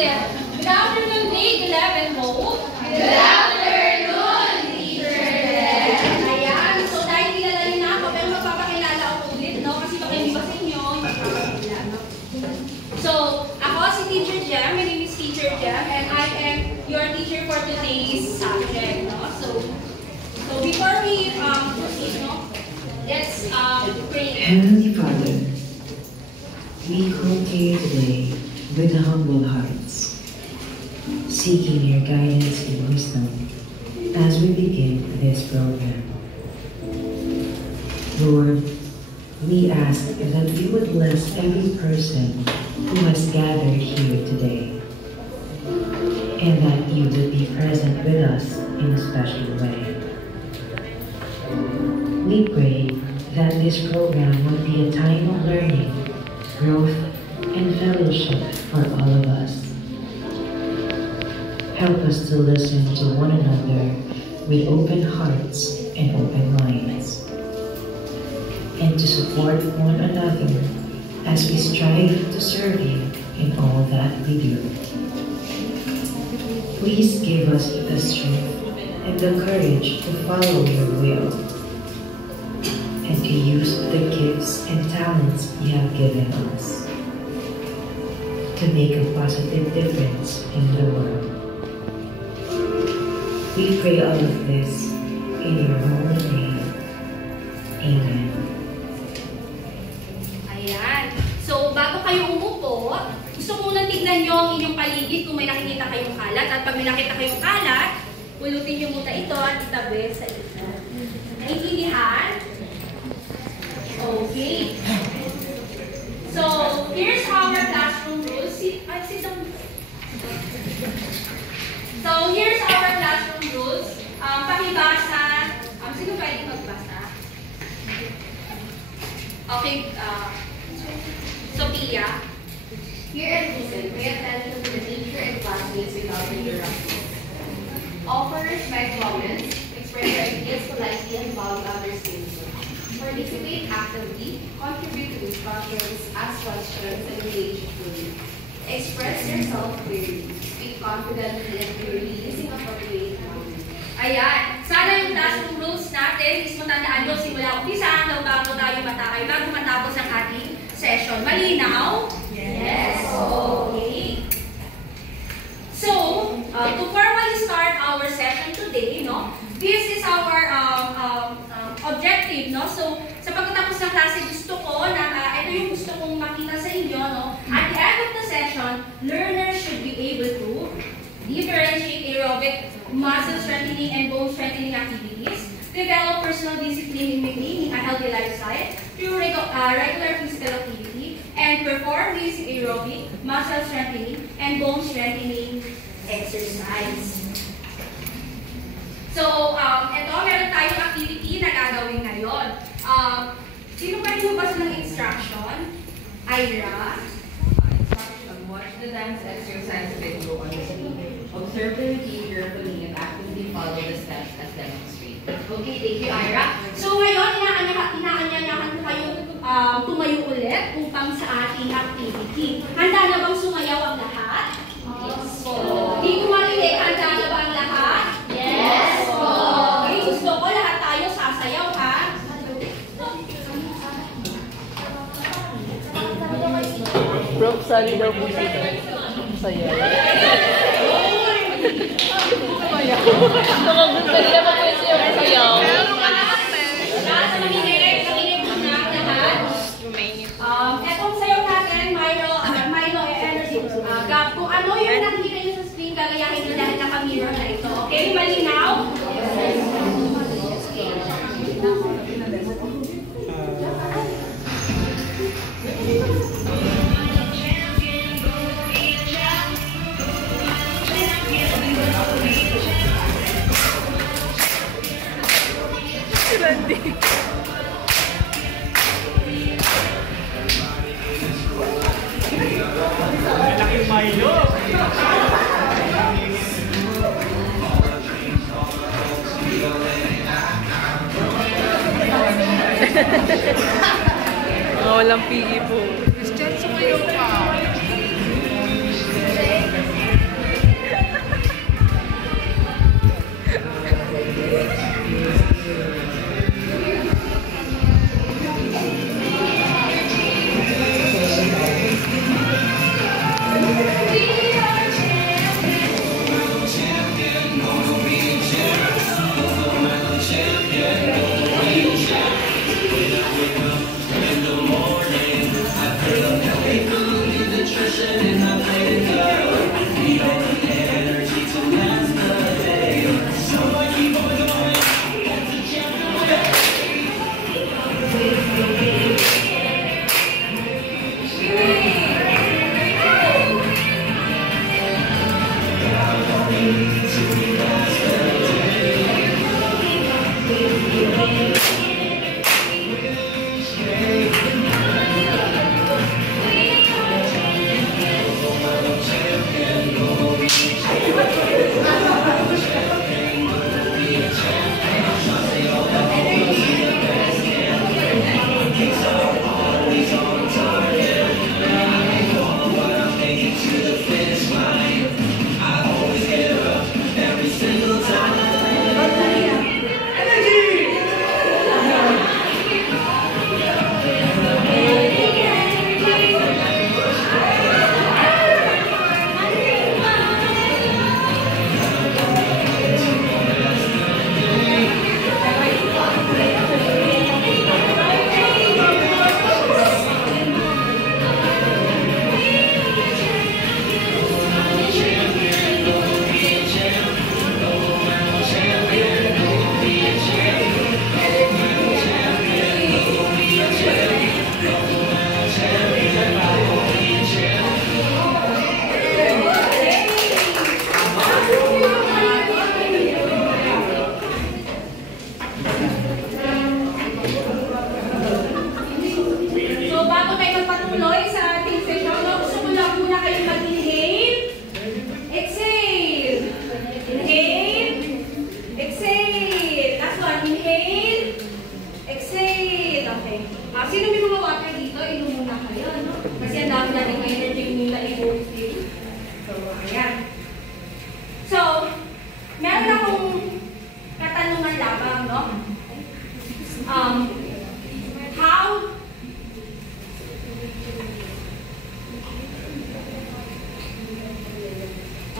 ulit. Good afternoon, grade 11 po. Good afternoon, Teacher Jen. Ayan, so dahil kilala rin na ako, pero magpapakilala ako ulit, no? Kasi baka hindi ba sa inyo, magpapakilala. So, ako si Teacher Jem, my name is Teacher Jem, and I am your teacher for today's subject, no? So before we proceed, no? Let's pray. Heavenly Father, we come to you today with humble hearts, seeking your guidance and wisdom as we begin this program. Lord, we ask that you would bless every person who has gathered here today, and that you would be present with us in a special way. We pray that this program will be a time of learning, growth, and fellowship for all of us. Help us to listen to one another with open hearts and open minds, and to support one another as we strive to serve you in all that we do. Please give us the strength and the courage to follow your will, and to use the gifts and talents you have given us to make a positive difference in the world. We pray all of this in your holy name. Amen. Ayan. So, bago kayo umupo, gusto ko munang tignan nyo ang inyong paligid kung may nakikita kayong kalat. At pag may nakita kayong kalat, pulutin nyo muna ito at itabi sa isa. Naintindihan? Okay. So, here's our classroom rules. Sit down. So, here's our classroom rules. Pakibasa. Sino pwede magbasa? Okay. Sophia. Hear and listen. Pay attention to the teacher and classmates without interrupting. Offer respect comments. Express your ideas politely and value others' input. Participate actively. Contribute to discussions. Ask questions and engage fully. Express yourself clearly. Speak confidently and clearly using appropriate language. Ayan. Sana yung classroom rules natin is matandaan nyo simula umpisa hanggang bago matapos ang ating session. Malinaw? Yes. Okay. So, to formally start our session today, no, this is our objective, no? So, sa pagkatapos ng klase, gusto ko na, ito yung gusto kong makita sa inyo, no? At the end of the session, learners should be able to differentiate aerobic, muscle strengthening, and bone strengthening activities, develop personal discipline in maintaining a healthy lifestyle through regular physical activity, and perform basic aerobic, muscle strengthening, and bone strengthening exercise. So, ito, meron tayong activity na gagawin ngayon. Sino pwede magbasa ng instruction? Ira? Watch the dance exercise video on the screen. Observe the routine carefully and actively follow the steps as demonstrated. Okay, thank you, Ira. So, ngayon, inaanyayahan ko kayong tumayo ulit upang sa ating activity. Handa na bang sumayaw ang lahat? Yes po. Hindi ko marinig. Handa na ba ang lahat? Yes po. Okay, gusto ko lahat tayo sasayaw, ha? Prof, sali daw po dito. Saya. Nakagusto nila pa po yung sayaw. Lahat sa makinig muna ang lahat. Etong sayaw natin, Milo Energy. Kung ano yung nakikita nyo sa screen, gagayahin nyo dahil naka-mirror na ito. Okay, malinaw? Mga walang pigi po. Christian, sumayo ka.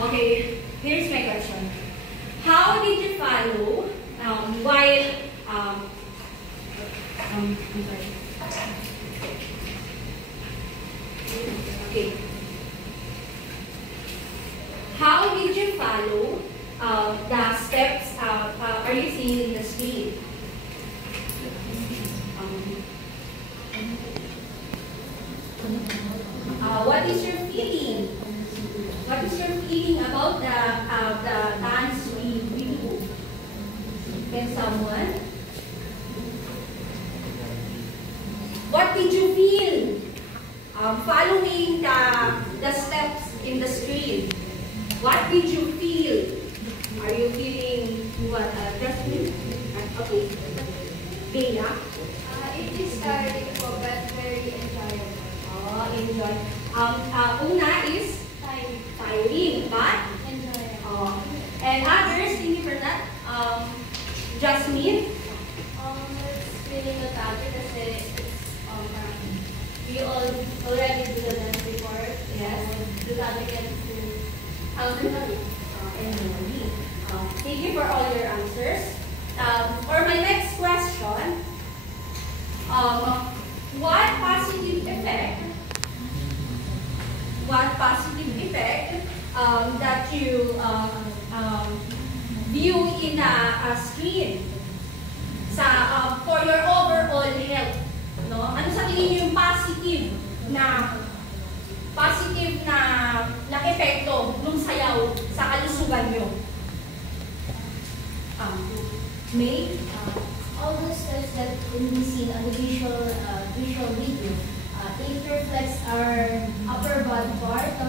Okay, here's my question. How did you follow while I'm sorry. Okay. How did you follow the steps? Are you seeing in the screen? What is your feeling? What is your feeling about the dance we do? Can someone? What did you feel following the steps in the screen? What did you feel? Are you feeling what? Jasmine? Okay. Bea? It is tiring po, but very enjoyable. Oh, enjoy. Una is tiring, but Enjoyable. and others, thank you for that. Jasmine? It's really nostalgic kasi we all already do the dance before. Yes. The other gets to how to do it. And thank you for all your answers. For my next question, what positive effect that you view in a screen for your overall health? No? Ano sa tingin niyo yung positive na epekto nung sayaw sa kalusugan niyo? May? All the steps that when we see on the visual video, it reflects our upper body part, as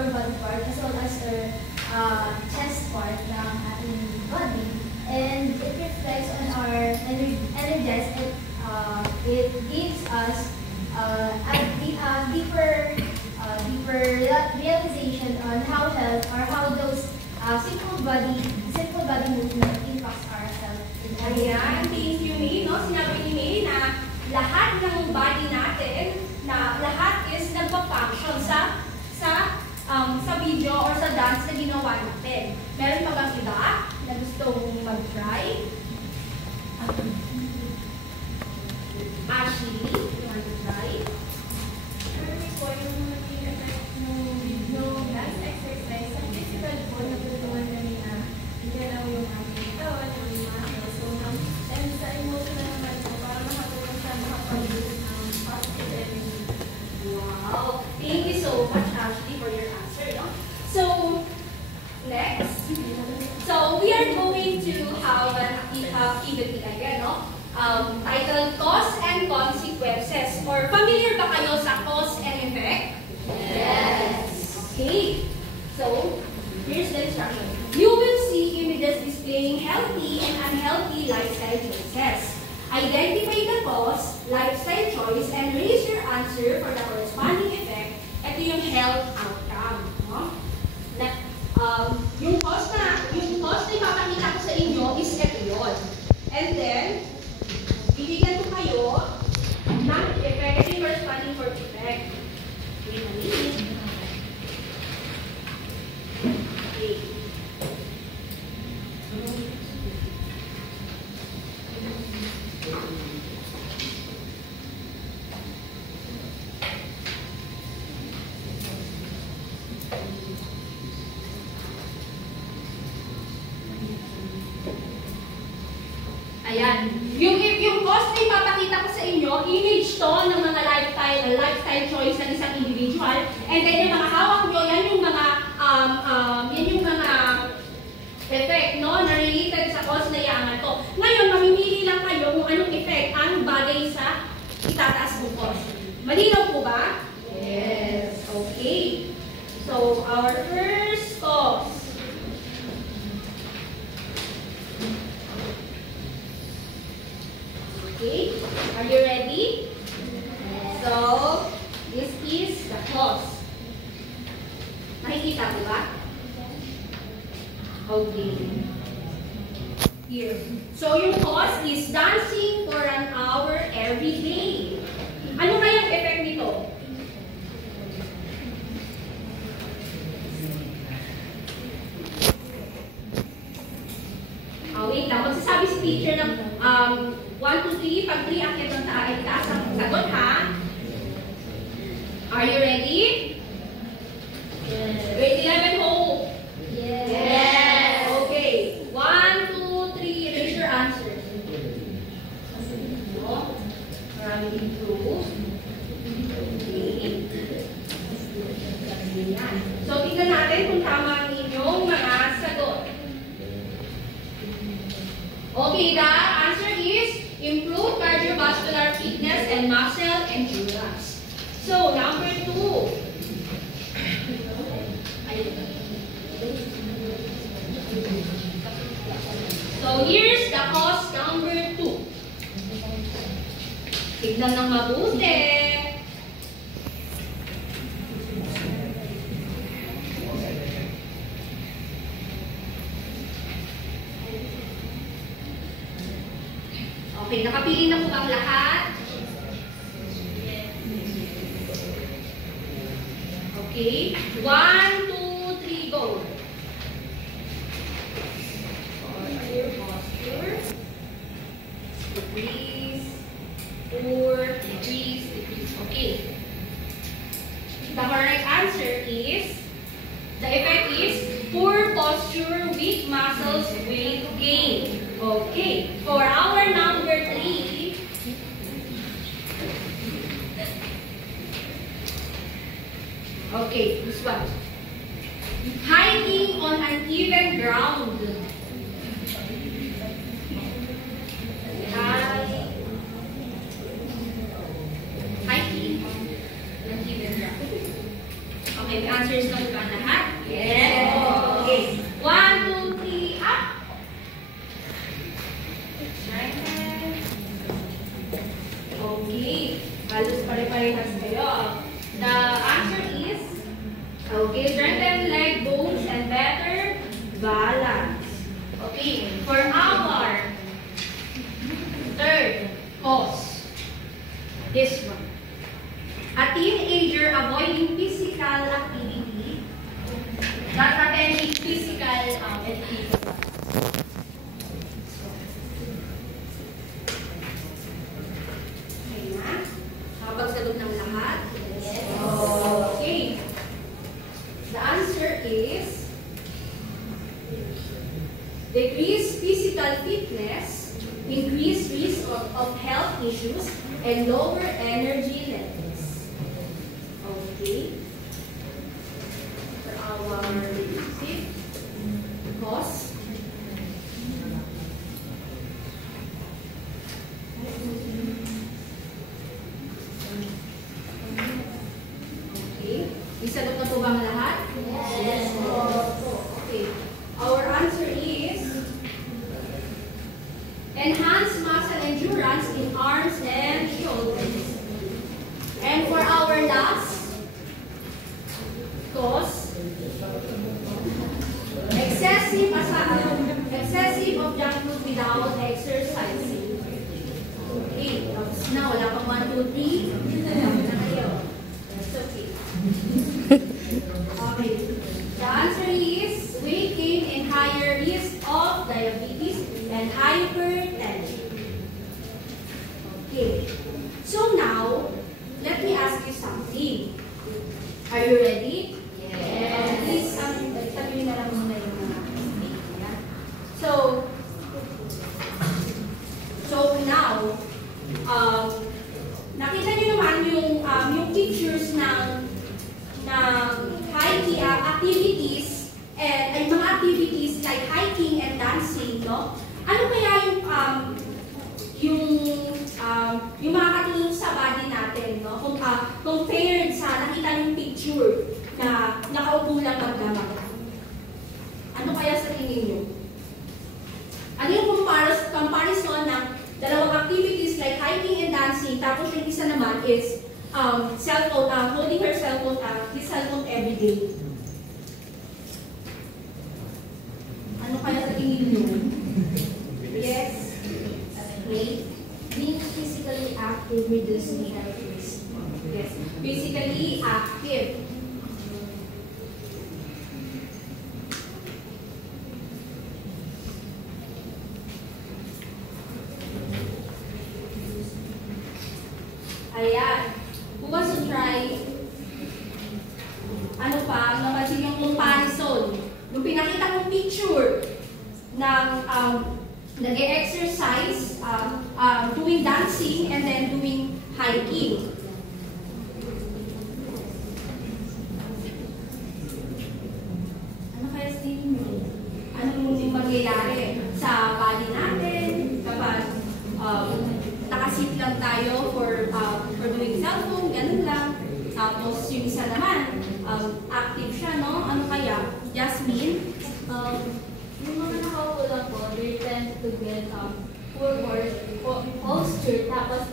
well as our chest part ng ating body, and it reflects on our energies. It gives us a deeper realization on how health or how those simple body movement impacts our health. Ayan, thank you, May. No? Sinabi ni May na lahat ng body natin, na lahat is nagpa-function sa video or sa dance na ginawa natin. Meron pa bang iba na gustong mag-try? Ashley, you want to try? Yung naging effect ng healthy lifestyle choices. Identify the cause, lifestyle choice, and raise your answer for the corresponding effect. Ito yung health outcome. No? Yung cause na ipapakita ko sa inyo is ito yun. And then, bibigyan ko kayo ng effect, ito yung corresponding for effect. Wait a minute. Okay. Ayan. Yung cost na ipapakita ko sa inyo, image to ng mga lifestyle choice ng isang individual. And then yung mga hawak nyo, yan yung mga effect, no, na related sa cost na yaman to. Ngayon, mamimili lang kayo kung anong effect ang bagay sa itataas mong cost. Malinaw po ba? Yes. Okay. So, our first cost. Okay, are you ready? So, this is the cost. Nakikita mo ba? Okay. Here. So, yung cost is dancing for an hour every day. Ano kayang effect nito? Wait lang. Magsasabi si teacher ng 1, 2, 3. Pag 3, akit ng taas ang sagot, ha? Are you ready? Yes. Grade 11, ho? Yes. Yes. Okay. 1, 2, 3. Raise your answer. No? Maraming improve. Okay. So, tingnan natin kung tama ang inyong mga sagot. Okay, the answer is improve cardiovascular fitness and muscle endurance. So, number 2. So, here's the cost number 2. Tignan ng mabuti. Okay, nakapili na po bang lahat? Okay. 1, 2, 3, go. Posture. Decrease. 4, decrease, decrease. Okay. The correct answer is, the effect is poor posture, weak muscles, weight gain. Okay. For our number 3, okay, this one. Hiking on uneven ground. Hiking on uneven ground. Okay, the answer is not ba lahat? Yes. Okay. 1, 2, 3, up. Okay. Halos pare-parehas kayo. The answer is, okay, strengthen leg bones and better balance. Okay, for our third cause, this one. A teenager avoiding physical activity, not attending physical activity. Okay na? Nakapagsagot ng lahat? Yes. Okay. The answer is decreased physical fitness, increased risk of health issues, and lower energy levels. Okay. For our fifth cause, okay. Isagot na po ba ang lahat? Yes. Okay. Our answer is enhance muscle endurance in arms and shoulders. And for our last cause, excessive of junk food without exercising. Okay, tapos na, wala pang 1, 2, 3. That's okay. Okay. The answer is weight gain and higher risk of diabetes and hypertension. Okay. So now, let me ask you something. Are you ready? Yes. Please, tabi na lang muna yung mga statement. So now, nakita niyo naman yung pictures ng hiking activities and ay mga activities like hiking and dancing, no? Ano kaya yung makakatulong sa body natin, no? Compared sa nakita yung picture na nakaupo lang maglamang. Ano kaya sa tingin niyo? Ano yung comparison ng dalawang activities like hiking and dancing, tapos yung isa naman is cellphone, holding her cellphone, his cellphone every day. Ano kaya sa tingin niyo? Yes. Wait. Being physically active reduces health risk. Yes. Physically active. Ayan. Who wants to try? Ano pa? Napansin yung comparison. Yung pinakita kong picture ng nag-exercise, doing dancing, and then doing hiking. Ano kaya sa inyo? Anong mangyayari sa body natin kapag nakasit lang tayo for doing cellphone, ganun lang. Tapos yung isa naman, active siya, no? Ano kaya? Jasmine? Yung mga nakaupo lang po, they tend to get forward posture, tapos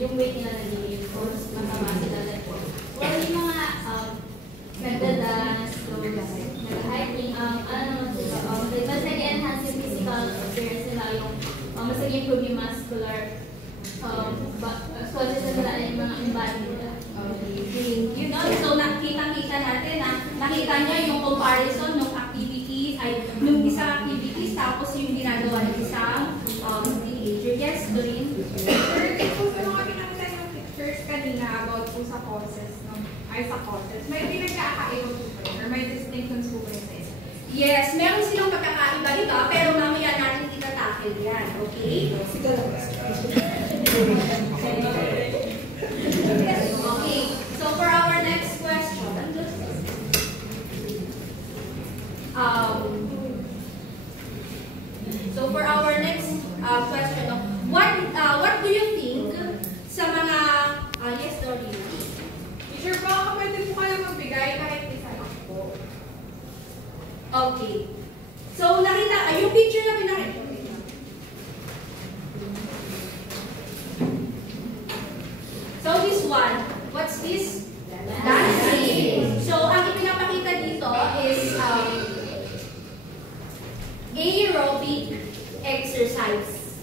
yung weight nila nagiging force, masama sila na po. Or yung mga nagda-dance, nag-hiking, mas nag-enhance yung physical appearance nila, yung mas nag-improve yung muscular causes na nila yung mga embody nila. You know, so nakita natin nakita niyo yung comparison ng activities, nung isang activities, tapos yung ginagawa ng isang teenager. Yes, Doreen? Kung ano nga pinakita yung pictures kanina about po sa causes, may pinagkakaiba po ba yun? Or may distinctions po ba yun sa isa? Yes, meron silang pagkakaiba dito, pero mamaya natin itatakil yan, okay? Okay, so for our next question, what do you think sa mga, yes, Doreen? Teacher, baka pwede po kayo magbigay kahit isa lang po. Okay. So, nakita, yung picture na pinakita. So, this one, what's this? Dancing. So, ang ipinapakita dito is aerobic exercise.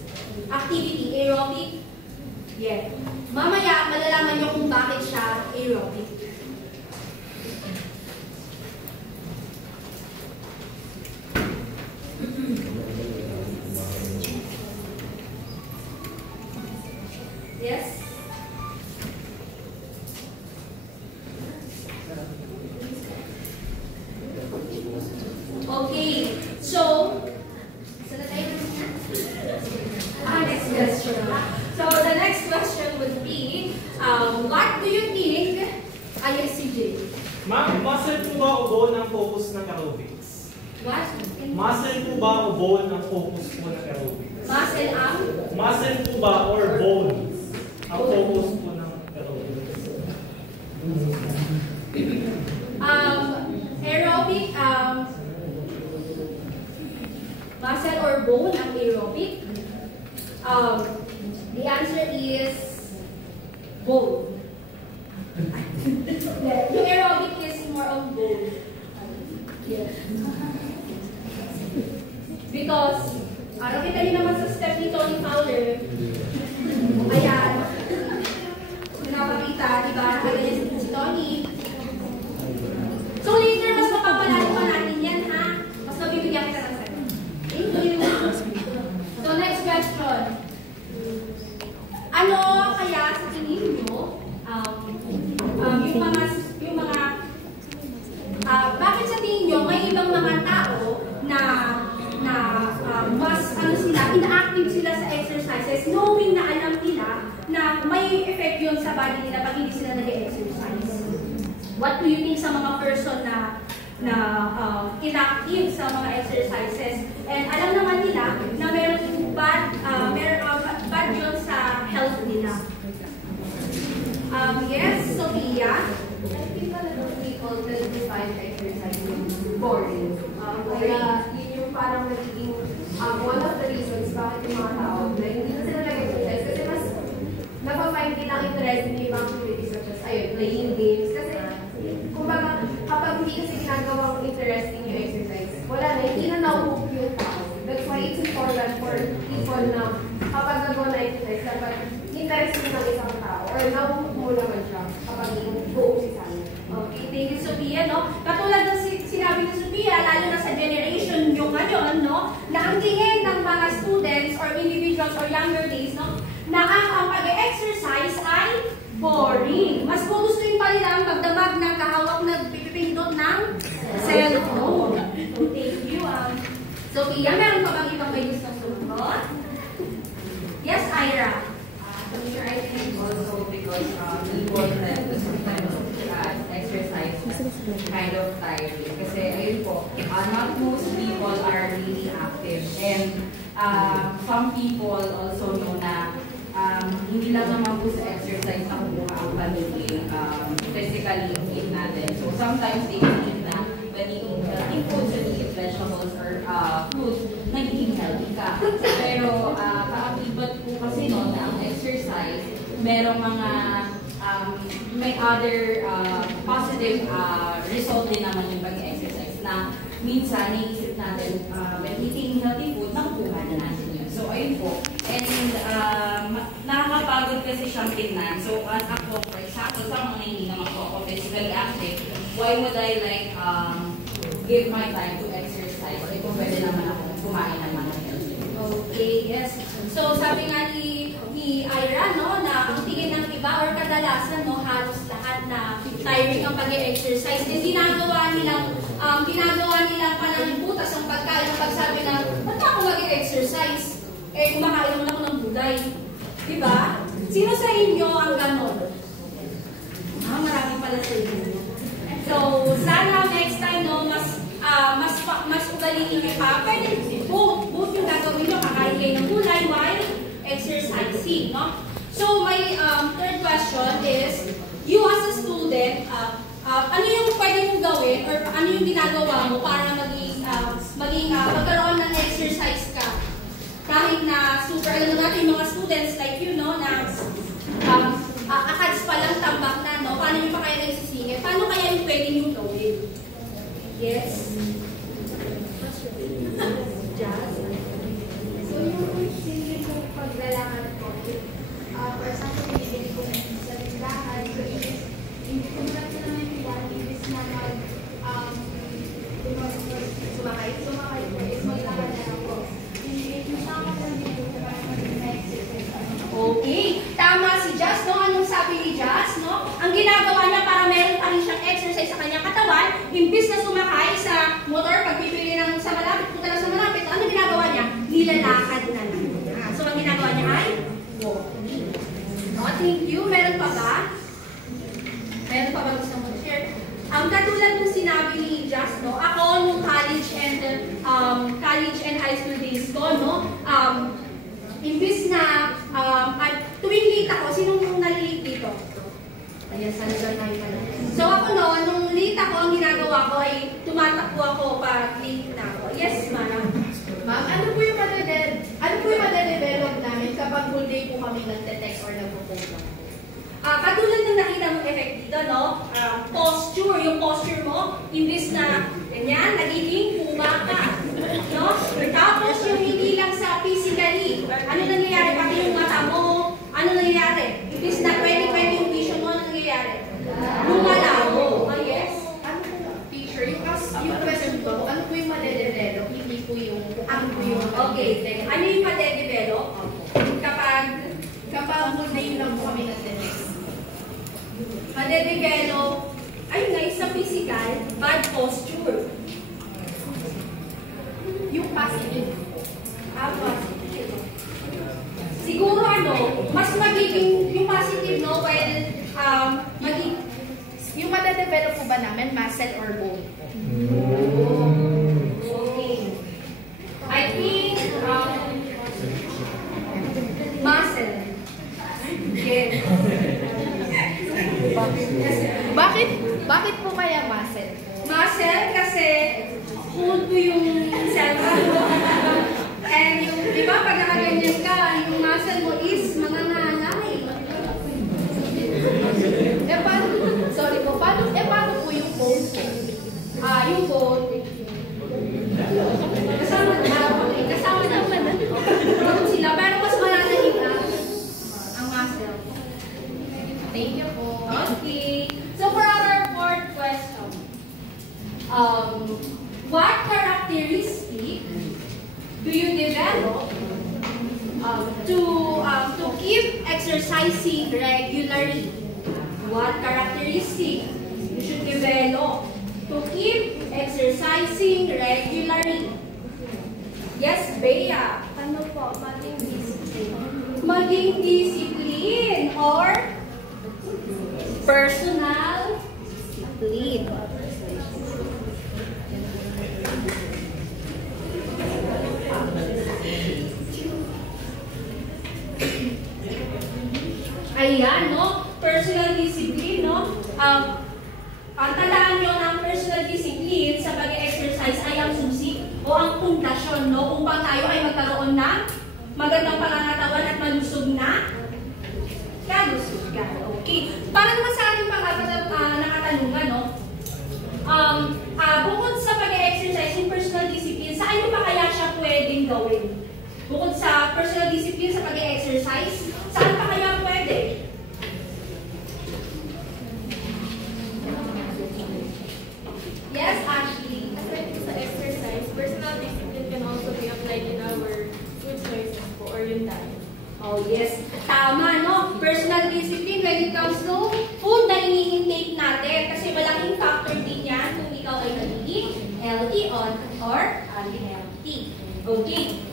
Activity, aerobic. Yeah. Mamaya, malalaman nyo kung bakit siya aerobic. Yes? Okay, so, next question. So, the next question would be, what do you think, yes, CJ? Ma'am, muscle po ba o bone ang focus ng aerobics? What? Muscle po ba o bone ang focus po ng aerobics? Muscle ang? Muscle po ba or bone ang focus po ng aerobics? Aerobic, muscle or bone ang aerobic? The answer is both. Yung aerobic is more on both. Yes. Because, nakita niyo naman sa step ni Tony Fowler, ayan, pinapakita, diba, nakaganyan si Tony. So later, mas mapapalalo pa natin yan, ha? Mas mabibigyan kita ng sagot. Thank you. So next question. Ano kaya sa tingin nyo, bakit sa tingin nyo may ibang mga tao na mas inactive sila sa exercises, knowing na alam nila na may effect yun sa body nila pag hindi sila nag-exercise? What do you think sa mga person na inactive sa mga exercises? And alam naman nila na meron bad yun sa health nila. Yes, Sophia? I think a lot of people will define exercise boring. Kaya yun yung parang nagiging one of the reasons bakit yung mga tao na hindi na sila nag-exercise. Kasi mas napafind nilang interesting yung ibang activities such as playing games. Kasi kumbaga kapag hindi kasi ginagawang interesting yung exercise, wala na, hindi na nauhook yung tao. That's why it's important for people na kapag nagawa na exercise, dapat interesting ng isang tao or nauhook mo naman siya kapag buong si sana. Okay, thank you, Sophia, no? Katulad ng sinabi ni Sophia, lalo na sa generation yung ngayon, no? Na ang tingin ng mga students or individuals or younger days, no? Na ang pag-exercise ay boring. Mas gugustuhin pa nila ang magdamag ng kahawak na pipipindot ng cellphone. So, thank you. Sophia, meron pa bang ibang may gustong sumunod? Yes, Ira. I think also because people tend to sometimes exercise kind of tiring. Kasi ayun po, not most people are really active. And some people also know na hindi lang naman po sa exercise na kumuha ang pagiging physically fit natin. So sometimes they think na when eating healthy foods and eat vegetables or fruits, nagiging healthy ka. Pero kaakibat po kasi no, na ang exercise, merong mga may other positive result din naman yung pag-exercise na minsan naisip natin when eating healthy food, nakukuha na natin yun. So ayun po. And nakakapagod kasi siyang tingnan. So as ako, for example, sa mga hindi naman ako physically active, why would I like give my time to exercise? Kasi kung pwede naman ako kumain ng mga healthy. Okay, yes. So sabi nga ni Ira, no, na ang tingin ng iba or kadalasan, no, halos lahat na tiring ang pag-exercise. And ginagawa nilang panalibutas ang pagkain, ang pagsabi na, ba't ako mag-exercise? Eh, kumakain lang ako ng gulay. Diba? Sino sa inyo ang ganon? Marami pala sa inyo. So, sana next time, no, mas ugaliin niyo pa. Pwede, both yung gagawin nyo, kakain kayo ng gulay while exercising, no? So, my third question is, you as a student, ano yung pwede mong gawin or ano yung ginagawa mo para magkaroon ng exercise ka? Kahit na super, alam natin mga students like you, no, na akads pa lang tambak na, no, paano nyo pa kaya nagsisingit? Paano kaya yung pwede nyo gawin? Yes? Jazz. So, yung singing ko paglalakad ko, for example, pinipili ko sa tindahan, so kumulat ko naman yung body, is na sumakay ko, is maglakad na ako. Yung tama ko lang dito, parang mag-exercise. Okay, tama si Jazz, no? Anong sabi ni Jazz, no? Ang ginagawa niya para meron pa rin siyang exercise sa kanyang katawan, imbis na sumakay sa motor, pagpipili ng sa malapit, punta na sa malapit, ano ginagawa niya? Nilalakad na lang. So, ang ginagawa niya ay walking. No, thank you. Meron pa ba? Meron pa ba gusto mo share? Ang katulad ng sinabi ni Jazz, no? Ako, nung college and high school days ko, no? Imbis na, tuwing late ako, sinong nalilate dito? Ayan, sana ba tayo pala. So ako no, nung late ako, ang ginagawa ko ay tumatakbo ako para late na ako. Yes, Mara? Ma'am, ano po yung madadevelop namin kaming nagte-text or nagpo-post lang. Katulad ng nakita mong effect dito, no? Posture, yung posture mo, imbis na ganyan, nagiging puma ka. No? Tapos yung hindi lang sa physically, ano nangyayari? Pati yung mata mo, ano nangyayari? Imbis na 20-20 yung vision mo, ano nangyayari? Lumalago. Yes? Teacher, yung question ko, ano po yung madedevelop? Hindi po yung, ano po yung, Okay. Ano yung madedevelop? kapag mundane lang po kami nagte-text. Madedevelop, ayun nga, sa physical, bad posture. Yung positive. Positive. Siguro mas magiging, yung positive, no, Yung madedevelop po ba namin, muscle or bone? Okay. I think, muscle. Yes. Bakit po kaya muscle? Muscle kasi hold mo yung cellphone. And yung, di ba, pag nakaganyan ka, yung muscle mo is mangangalay. Paano po yung bone po? Yung bone, kasama naman sila, pero mas malalaking ang muscle. Thank you po. Okay. So for our fourth question, what characteristic do you develop to keep exercising regularly? What characteristic you should develop to keep exercising regularly? Yes, Bea. Ano po, maging discipline. Maging discipline or personal lead. Ayan, no? Personal discipline, no? Ang tandaan nyo ng personal discipline sa pag-exercise ay ang susi o ang pundasyon, no? Upang tayo ay magkaroon ng magandang pangangatawan at malusog na kalusugan. Okay. Para naman sa ating nakatanungan, no? Bukod sa pag-exercise yung personal discipline, saan nyo pa kaya siya pwedeng gawin? Bukod sa personal discipline sa pag-exercise, saan pa kaya pwede? Yes, Ashley. Aside sa exercise, personal discipline can also be applied in our food choices po or yung diet. Oh, yes. Tama, no? Personal discipline when it comes to food na ini-intake natin. Kasi malaking factor din yan kung ikaw ay nagiging healthy or unhealthy. Okay.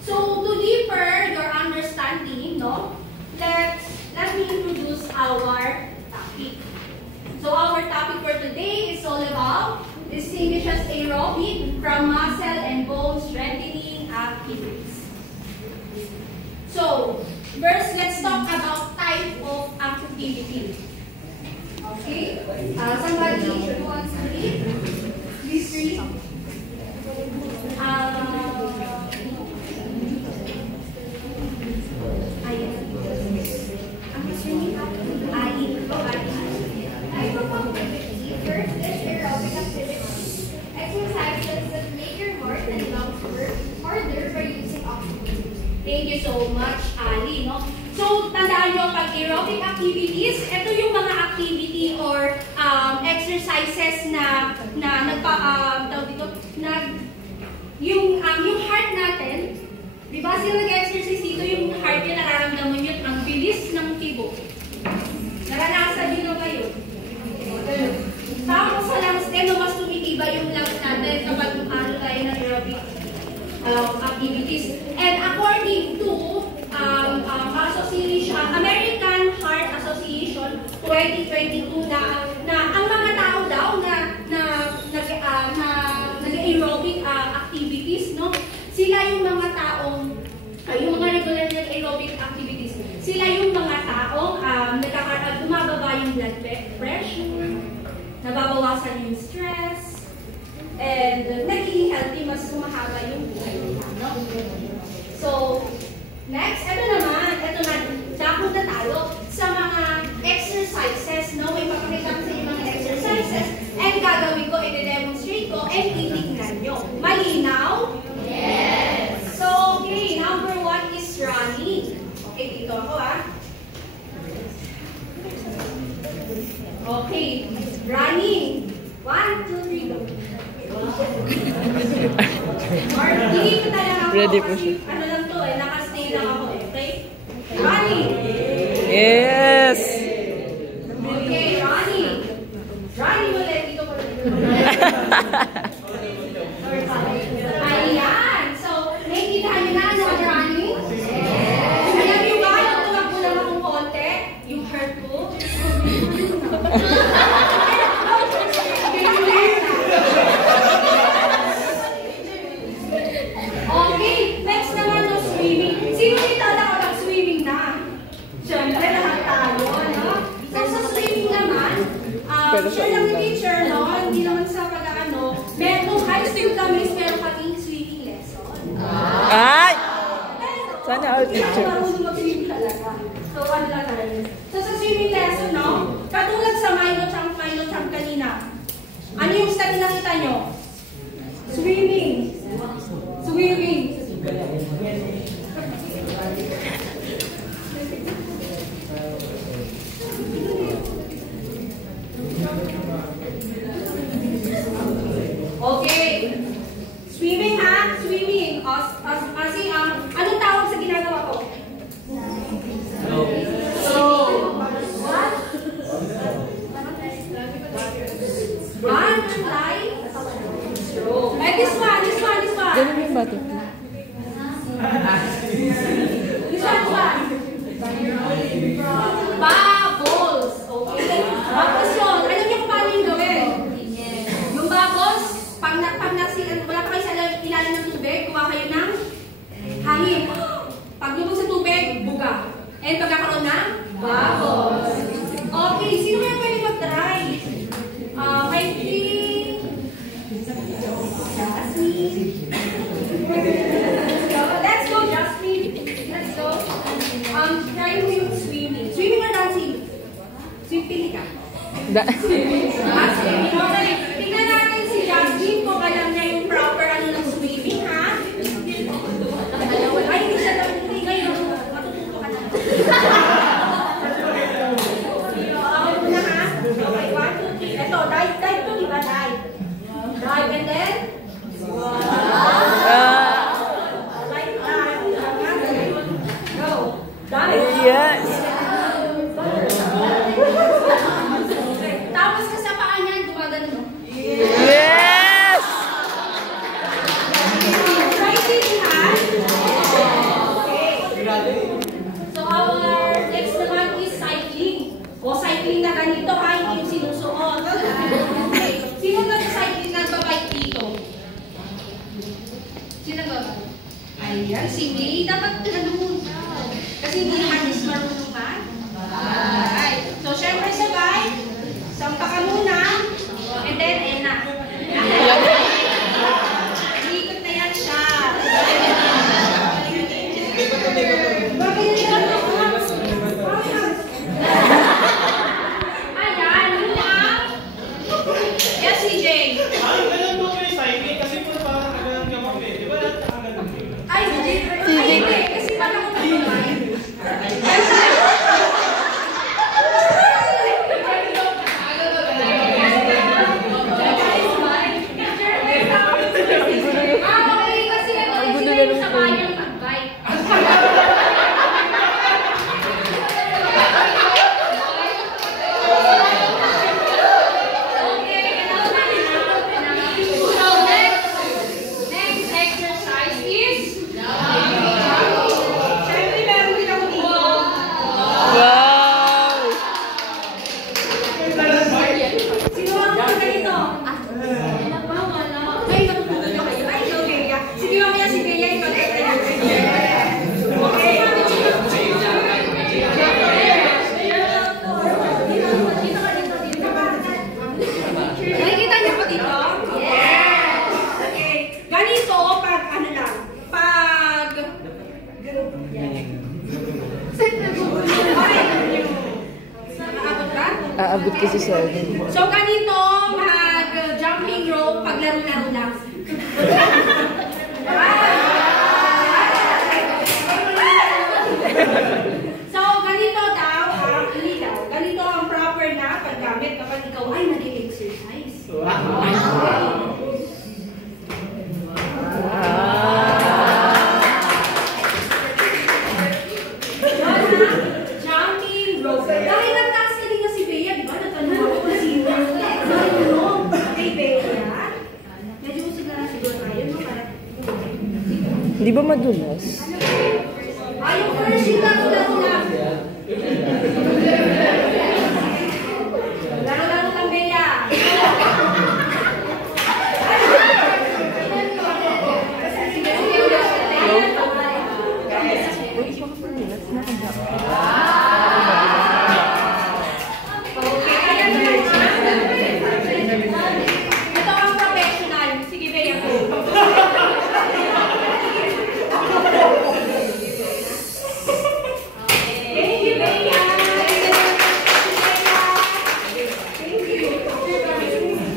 So, to deeper your understanding, no? Let me introduce our topic. So, our topic for today is all about distinguishes aerobic from muscle and bone strengthening activities. So, first, let's talk about type of activity. Okay? Somebody should want to read these three. Type of activity. First is aerobic activity. Exercises that make your heart and lungs work harder by using oxygen. Thank you so much, Ali. No? So, tandaan nyo, pag aerobic activities, ito yung mga activity or exercises na yung heart natin, di ba sila nag-exercise dito, yung heart niya nararamdaman yun, ang bilis ng tibok. Naranasan nyo na kayo. Tapos sa lungs din, mas tumitibay yung lungs natin kapag tayo ng aerobic activities. And according to American Heart Association 2022 na ang mga tao daw na nag-aerobic activities, no? Sila yung mga taong yung mga regular nag-aerobic activities. Sila yung mga taong bumababa yung blood pressure, nababawasan yung stress, and nagiging healthy, mas humahaba yung buhay nila, no? So, next, ito naman and titignan nyo. Malinaw? Yes! So, okay, number 1 is running. Okay, dito ako Okay, running. 1, 2, 3, go. Or, hindi ko talaga ako. Ready po siya. Ano lang to nakastay lang ako okay? Running. Yes! Okay, running. Running ulit. Dito ko Ayan. So, naintindihan nyo na ano ang running? Alam nyo ba, nung tumakbo lang akong konti, yung hurt ko? Okay, next naman no swimming. Sino dito nakapag-swimming na? Siyempre, lahat tayo, no? So, sa swimming naman, share lang ni teacher, no? Hindi naman sa pag-ano. Kung high school kami, meron kaming swimming lesson. Ay! Sana all Hindi teacher. ako marunong mag-swim talaga. So, ano lang tayo. So, sa swimming lesson, no? Katulad sa Milo Champ kanina. Ano yung study nakita nyo? Swimming. Swimming. Okay. Swimming ha? Swimming. Kasi, anong tawag sa ginagawa ko? What? Butterfly? This one. Ganun yung bato. This one. Bubbles. Okay. Bubbles yun. Alam niyo kung paano yung gawin? Yung bubbles, pag wala pa kayo sa ilalim ng tubig, kuha kayo ng hangin. Pag lumog sa tubig, buga. And pagkakaroon ng bubbles. Okay, sino kaya pwede mag-try? I think... Jasmine. Let's go, Jasmine. Let's go. Try mo yung swimming. Swimming or dancing? Swim, pili ka. Jasmine. Okay. Tingnan natin si Jasmine kung alam niya yung proper ano ng swimming, ha? Ay, hindi siya lang. Hindi ngayon. Matututo ka na. Una, ha? Okay, 1, 2, 3. Ito, dive to, di ba? Dive. Dive and then? Go. Dive. Yes! Tapos sa paa niyan, gumagano. Yes! Try sitting, ha? Okay. So our next naman is cycling. O cycling na ganito, ha? Hindi yung sinusuot. Okay. Sino nag-cycling nagbabike dito? Sino nagbabike? Ayan, si May. Dapat ganun. Kasi hindi naman is marunong ba? Alright. So, syempre sa bike, sampa ka muna, and then, na. Ikot na yan siya. Ayan, yun lang. Yes, CJ. Alam mo kayo cycling kasi po parang kagalan ka mo di ba lahat nakagalan din? Ay, hindi. Kasi pag ako nagbabayad. Okay, kasi ano, sila yung sa bayang mag-bike. Okay, so next exercise is syempre meron din ako dito. Wow! Sino ang mga ganito? Ay, natutulog na kayo. Ay, no, Leia. Sige, mamaya si Leia ito. Okay. Nakikita niyo po dito? Yes! Okay. Ganito, pag ano lang, pag... Naabot ka? Aabot kasi sa akin. So, ganito, mag-jumping rope, paglaro-laro Di ba madulas? Yung first sheet lang. Laro-laro lang, Bea. Ito ang professional. Sige, Bea. Thank you, Bea.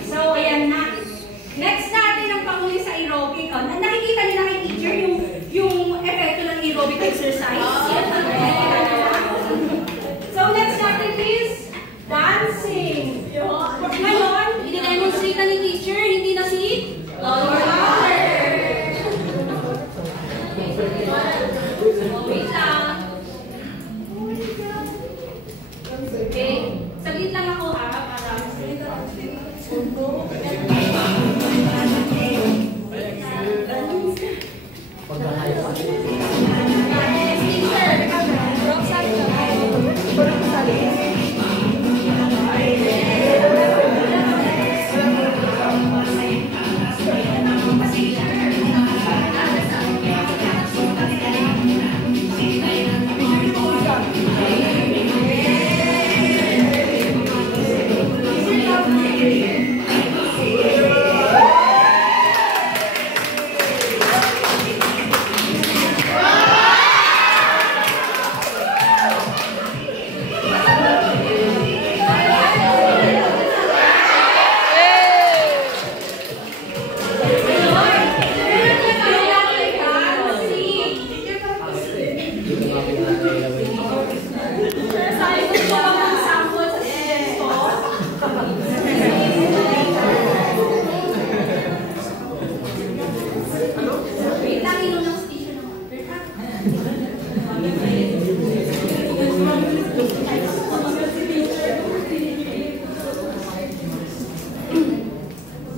So, ayan na. Next natin ang panghuli sa aerobic. Nakikita niyo na kay teacher yung epekto ng aerobic exercise. So, next natin is dancing. Ngayon, i-demonstrate na ni teacher, hindi na si Lower. Wait lang. Okay. Saglit lang ako ha, para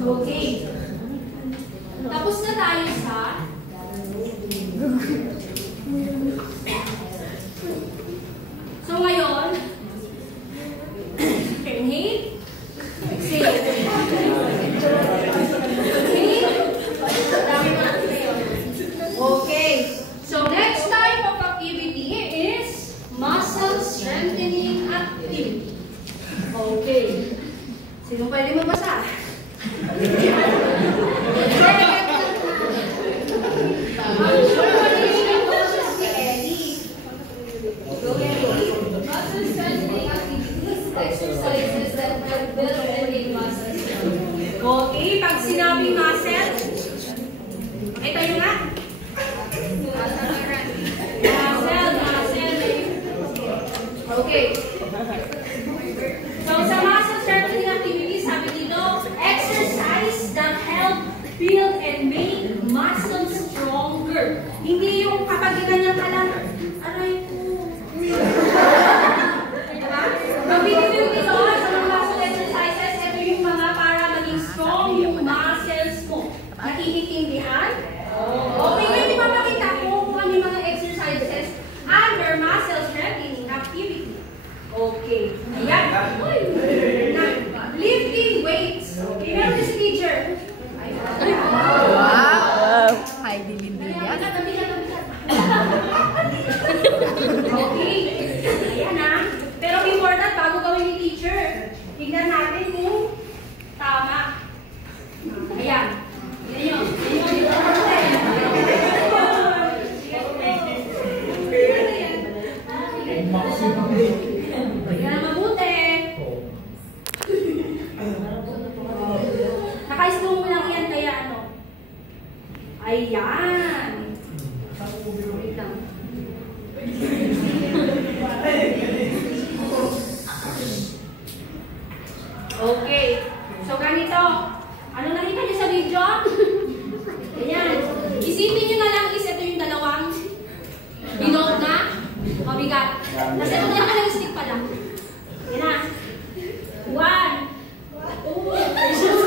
okay. Tapos na tayo sa so ngayon inhale, exhale. Okay. So next type of activity is muscle strengthening activity. Okay. Sino pwede magbasa? Exercises that help build and maintain muscles. Okay, pag sinabing muscle, ito yung nga. Muscle. Okay. So sa muscle strengthening activity, sabi dito, exercise that help build and make muscle stronger. Hindi yung kapag ganyan ka lang, aray ko. Pag binibig dito sa mga muscle exercises, ito yung mga para maging strong yung muscles mo. Nakikitindihan? Okay, ngayon ipapakita ko kung ano yung mga exercises under muscle strengthening activity. Okay. Ayan. Lifting weights. Okay, meron din si teacher. Wow! Hi, Dilimbilia. Okay. Ayan na. Pero before that, bago gawin ni teacher, tignan natin kung tama. Ayan. Tignan nyo. Ayan, mabuti. Naka-slow mo lang yan, kaya ano? Ayan. Wait lang. Okay. So, ganito. Ano nakita niyo sa video? Ayan. Isipin niyo na lang is ito yung dalawang bilog na mabigat. Kasi ito na lang stick pa lang. Yan na. 1, 2, 4, 5, 6.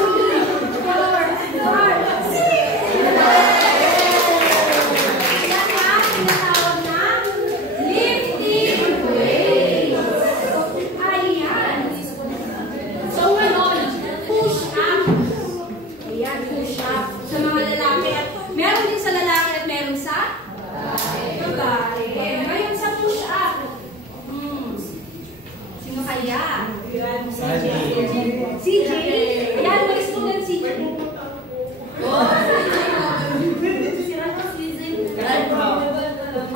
Maya. CJ. Ayan, may student CJ.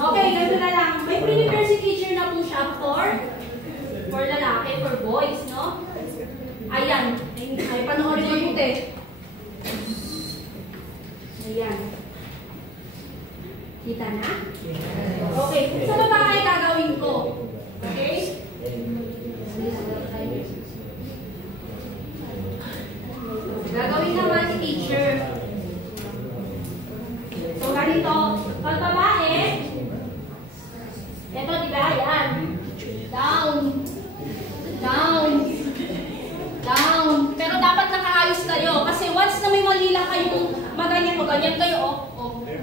Okay, ganito na lang. May pre-university teacher na po siya for lalaki, for boys, no? Ayan. Ay, panoorin mo yung puti. Ayan. Kita na? Okay. Sa babae, gagawin ko. Okay? Gagawin naman si teacher. So, ganito. Pag babae, ito, di ba? Ayan. Down. Down. Down. Pero dapat nakaayos kayo. Kasi once na may mali lang kayong maganyan o ganyan kayo,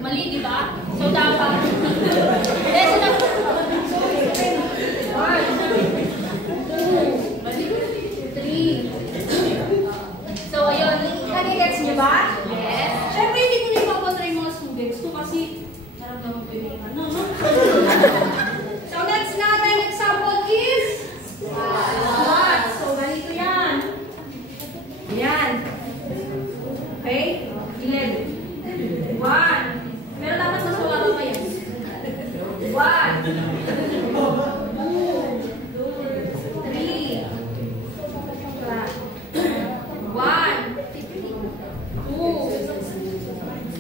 mali, di ba? So, dapat. So, ayun. Nagigets niyo ba? Yes. Siyempre, hindi ko na ipapatrain mga students to kasi naramdaman ko yung ano, no? So, next natin example is what? So, ganito yan. Yan. Okay? 11. 1. Pero dapat masawaran pa yan. 1. 2. 3.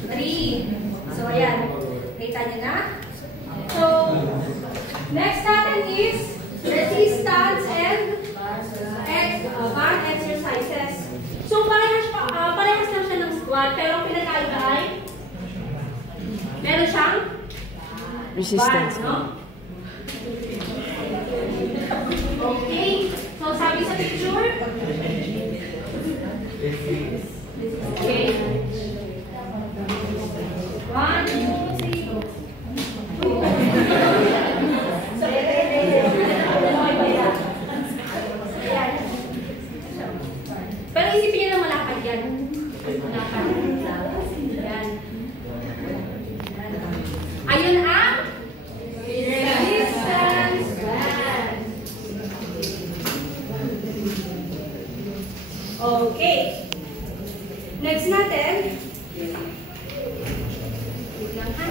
3. So, ayan. Kita niyo na? So, next natin is resistance and band exercises. So, parehas lang siya ng squat, pero pinakaiba ay meron siyang Resistance. band, no? Okay. So, sabi sa picture, okay. 1, 2, 3. Pero isipin niyo na malakad yan. Malakad. Yan. Ayun ang resistance band. Okay. Next natin. Wait lang ha.